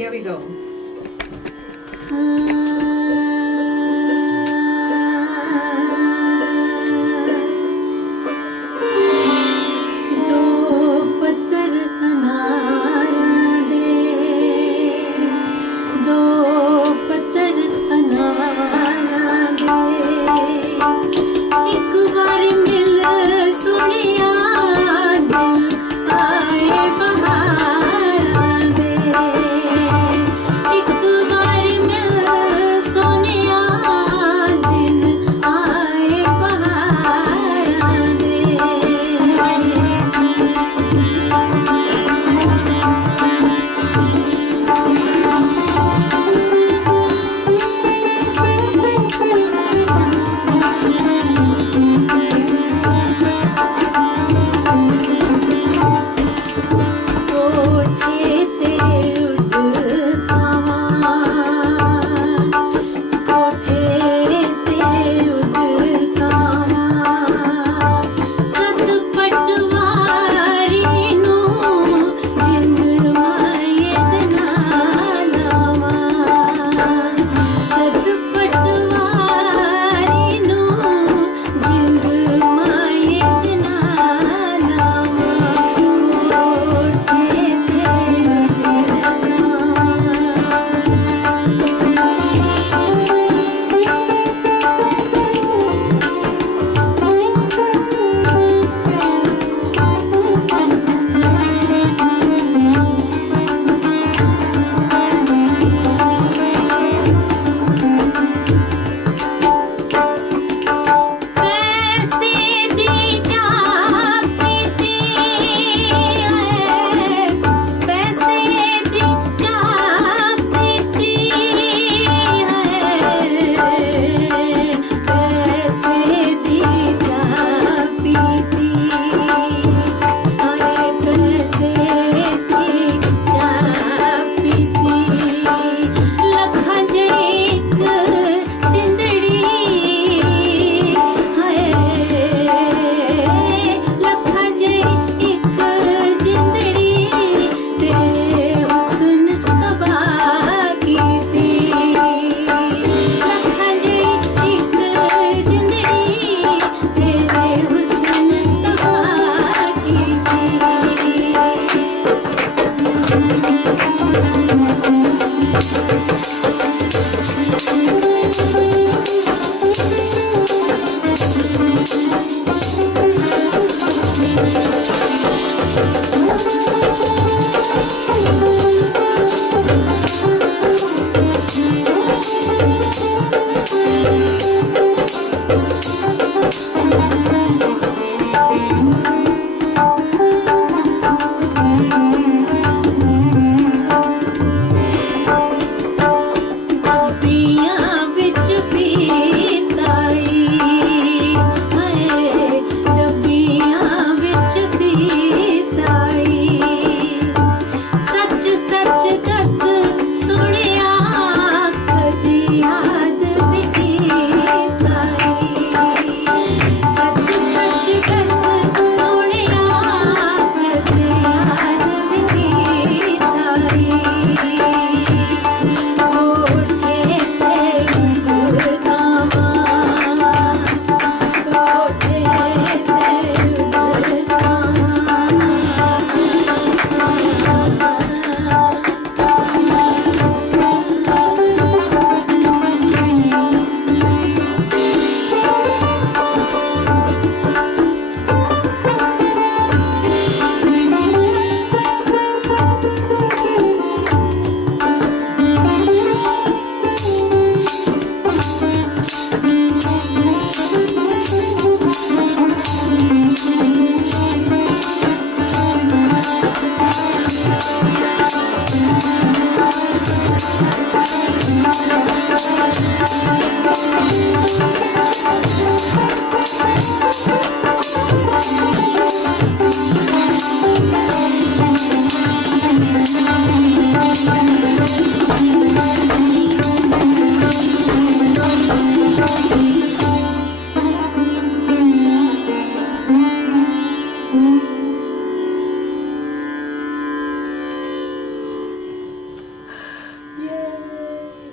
here we go. एक बार मिल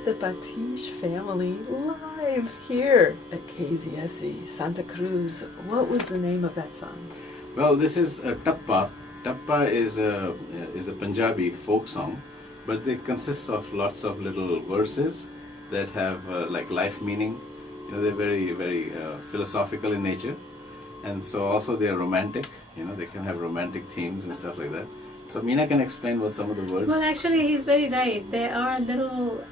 the Batish family live here at KZSE Santa Cruz. What was the name of that song? Well, this is a tappa. Tappa is a Punjabi folk song, but it consists of lots of little verses that have like life meaning. You know, they're very, very philosophical in nature, and so also they are romantic. You know, they can have romantic themes and stuff like that. So Meena can explain what some of the words. Well, actually, he's very right. There are little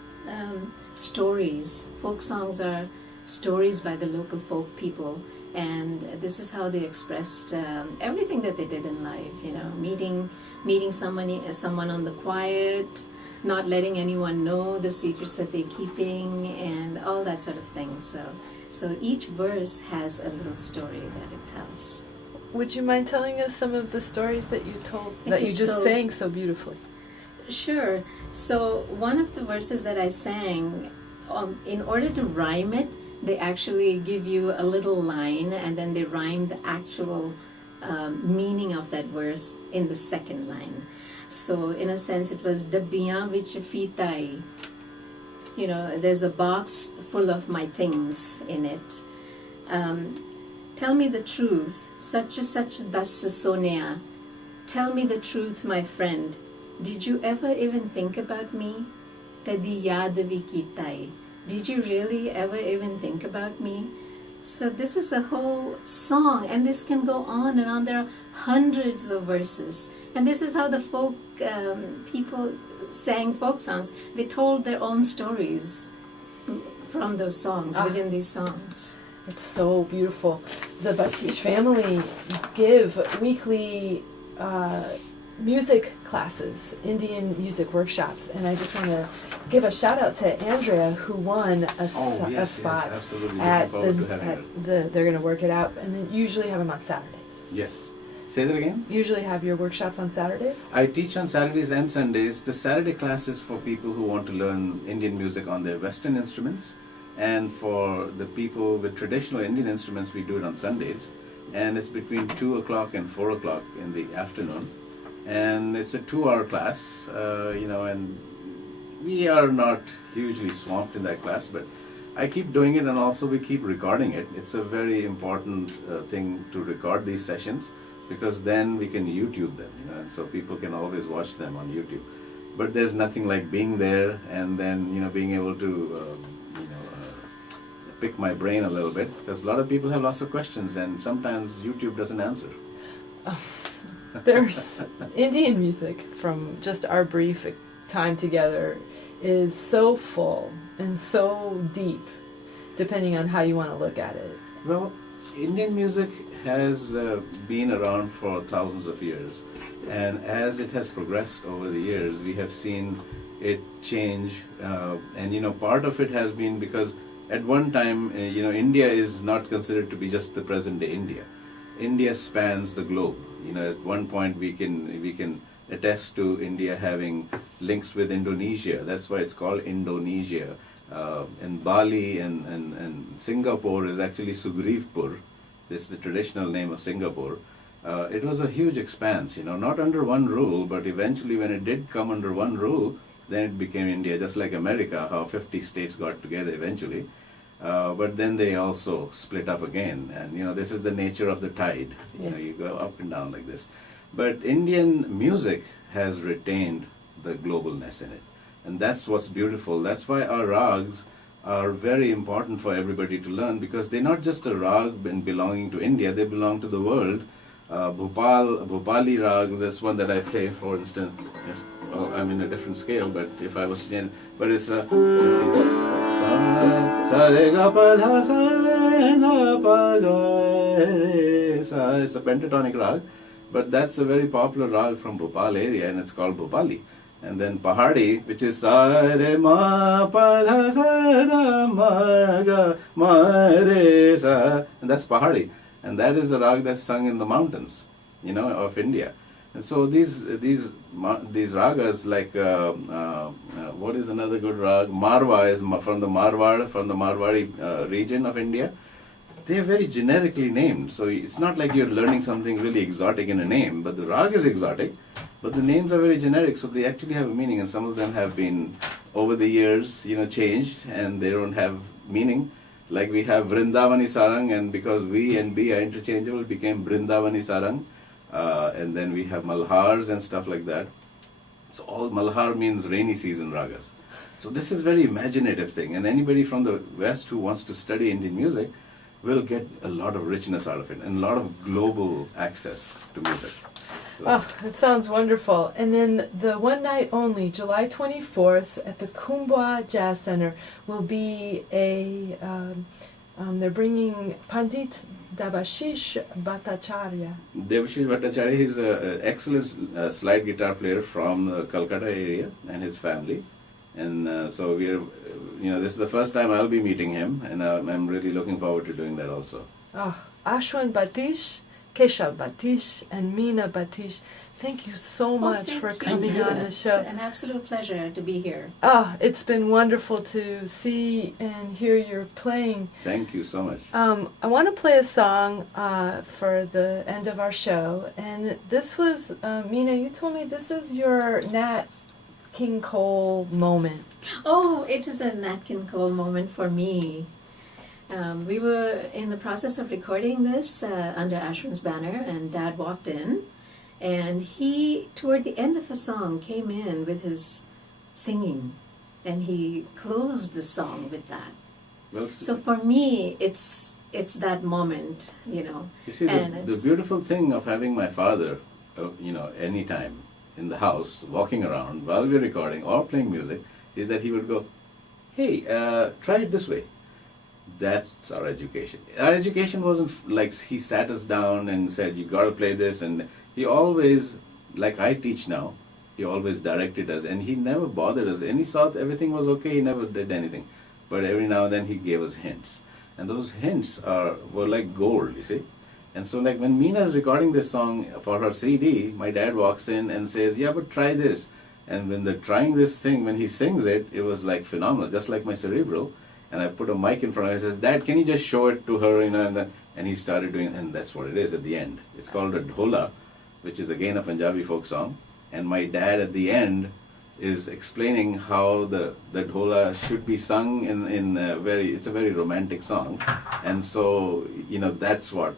stories. Folk songs are stories by the local folk people, and this is how they expressed everything that they did in life. You know, meeting someone on the quiet, not letting anyone know the secrets that they're keeping, and all that sort of thing. So each verse has a little story that it tells. Would you mind telling us some of the stories that you told, that Okay, you just sang so beautifully? Sure. So one of the verses that I sang, in order to rhyme it, they actually give you a little line and then they rhyme the actual meaning of that verse in the second line. So in a sense it was Dabbiyan vich fitai. You know, there's a box full of my things in it. Tell me the truth, such das sonea. Tell me the truth, my friend. Did you ever even think about me? Kadi yaad vi kitai. Did you really ever even think about me? So this is a whole song, and this can go on and on. There are hundreds of verses, and this is how the folk people sang folk songs. They told their own stories from those songs, within these songs. It's so beautiful. The Batish family give weekly music classes, Indian music workshops, and I just want to give a shout out to Andrea, who won a spot Yes, absolutely. at They're they're going to work it out, and then usually have them on Saturdays. Yes. Say that again? Usually have your workshops on Saturdays? I teach on Saturdays and Sundays. The Saturday class is for people who want to learn Indian music on their Western instruments. And for the people with traditional Indian instruments, we do it on Sundays. And it's between 2 o'clock and 4 o'clock in the afternoon. And it's a 2-hour class, you know, and we are not hugely swamped in that class, but I keep doing it, and also we keep recording it. It's a very important thing to record these sessions, because then we can YouTube them, you know, and so people can always watch them on YouTube. But there's nothing like being there and then, you know, being able to pick my brain a little bit, because a lot of people have lots of questions and sometimes YouTube doesn't answer. There's Indian music from just our brief time together is so full and so deep, depending on how you want to look at it. Well, Indian music has been around for thousands of years, and as it has progressed over the years, we have seen it change, and you know, part of it has been because at one time, you know, India is not considered to be just the present day India. India spans the globe. You know, at one point we can attest to India having links with Indonesia. That's why it's called Indonesia. And Bali and Singapore is actually Sugrievpur. This is the traditional name of Singapore. It was a huge expanse, you know, not under one rule, but eventually when it did come under one rule, then it became India, just like America, how 50 states got together eventually. But then they also split up again. And, you know, this is the nature of the tide. You know, you go up and down like this. But Indian music has retained the globalness in it. And that's what's beautiful. That's why our rags are very important for everybody to learn, because they're not just a rag belonging to India, they belong to the world. Bhopali rag, this one that I play, for instance, well, I'm in a different scale, but if I was, but it's a, it's a pentatonic rag, but that's a very popular rag from Bhopal area, and it's called Bhopali. And then Pahadi, which is sa re ma pa dha sa da ma ga ma re sa, and that's Pahadi, and that is the rag that's sung in the mountains, you know, of India. And so these ragas, like what is another good rag? Marwa is from the Marwari region of India. They are very generically named, so it's not like you're learning something really exotic in a name, but the rag is exotic, but the names are very generic, so they actually have a meaning, and some of them have been over the years, changed and they don't have meaning. Like we have Vrindavani Sarang, and because V and B are interchangeable, it became Vrindavani Sarang. And then we have Malhars and stuff like that. So all Malhar means rainy season ragas. So this is very imaginative thing, and anybody from the West who wants to study Indian music will get a lot of richness out of it and a lot of global access to music. So, Oh, it sounds wonderful. And then the one night only, July 24th, at the Kuumbwa Jazz Center, will be they're bringing Pandit Debashish Bhattacharrya. Debashish Bhattacharrya is an excellent slide guitar player from the Calcutta area and his family. And so we are, this is the first time I'll be meeting him, and I'm really looking forward to doing that also. Oh, Ashwin Batish, Keshav Batish, and Meena Batish, thank you so much for coming on the show. It's an absolute pleasure to be here. Oh, it's been wonderful to see and hear your playing. Thank you so much. I want to play a song for the end of our show, and this was, Meena, you told me this is your Nat King Cole moment. Oh, it is a Nat King Cole moment for me. We were in the process of recording this under Ashwin's banner, and Dad walked in, and he, toward the end of the song, came in with his singing, and he closed the song with that. Well, So for me, it's that moment, you see, and the beautiful thing of having my father, anytime in the house, walking around while we're recording or playing music, is that he would go, hey, try it this way. That's our education. Our education wasn't like he sat us down and said, you got to play this. And he always, like I teach now, he always directed us. And he never bothered us. And he saw that everything was okay. He never did anything. But every now and then he gave us hints. And those hints were like gold, you see. And so like when Meena is recording this song for her CD, my dad walks in and says, yeah, but try this. And when they're trying this thing, when he sings it, it was like phenomenal, just like my cerebral. And I put a mic in front of him and says, Dad, can you just show it to her? And he started doing it, and that's what it is at the end. It's called a dhola, which is again a Punjabi folk song. And my dad at the end is explaining how the dhola should be sung it's a very romantic song. And so, that's what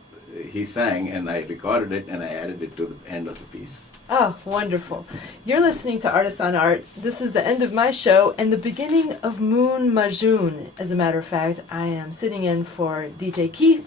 he sang, and I recorded it and I added it to the end of the piece. Oh, wonderful. You're listening to Artists on Art. This is the end of my show and the beginning of Moon Majoon. As a matter of fact, I am sitting in for DJ Keith,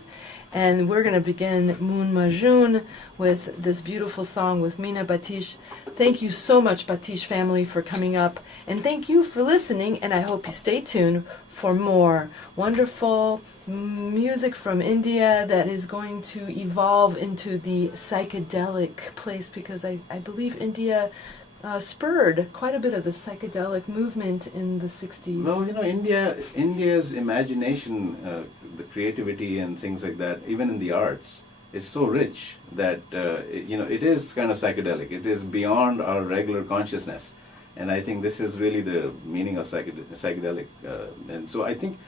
and we're going to begin Moon Majoon with this beautiful song with Meena Batish. Thank you so much, Batish family, for coming up, and thank you for listening, and I hope you stay tuned for more wonderful music from India that is going to evolve into the psychedelic place, because I believe India spurred quite a bit of the psychedelic movement in the 60s. Well, India's imagination, the creativity and things like that, even in the arts, is so rich that, it is kind of psychedelic. It is beyond our regular consciousness. And I think this is really the meaning of psychedelic. And so I think,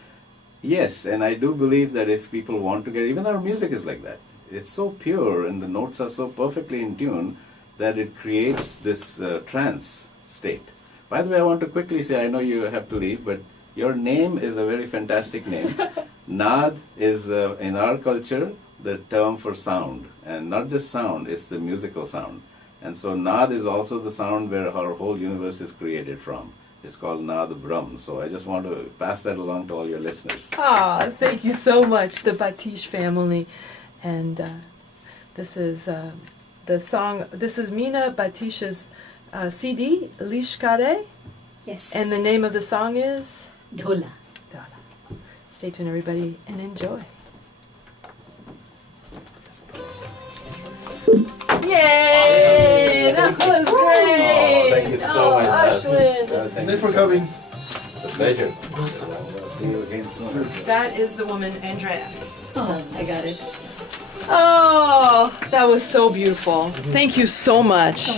yes, and I do believe that if people want to get, even our music is like that. It's so pure and the notes are so perfectly in tune that it creates this trance state. By the way, I want to quickly say, I know you have to leave, but your name is a very fantastic name. Naad is, in our culture, the term for sound. And not just sound, it's the musical sound. And so Naad is also the sound where our whole universe is created from. It's called Naad Brahm. So I just want to pass that along to all your listeners. Ah, thank you so much, the Batish family. And this is the song, this is Meena Batish's CD, Lishkare. yes. And the name of the song is? Dhola. Dhola. Stay tuned, everybody, and enjoy. Yay! That was great! Thank you so much. Ashwin! Thanks for coming. It's a pleasure. See you again soon. That is the woman, Andrea. Oh, I got it. Oh, that was so beautiful. Thank you so much.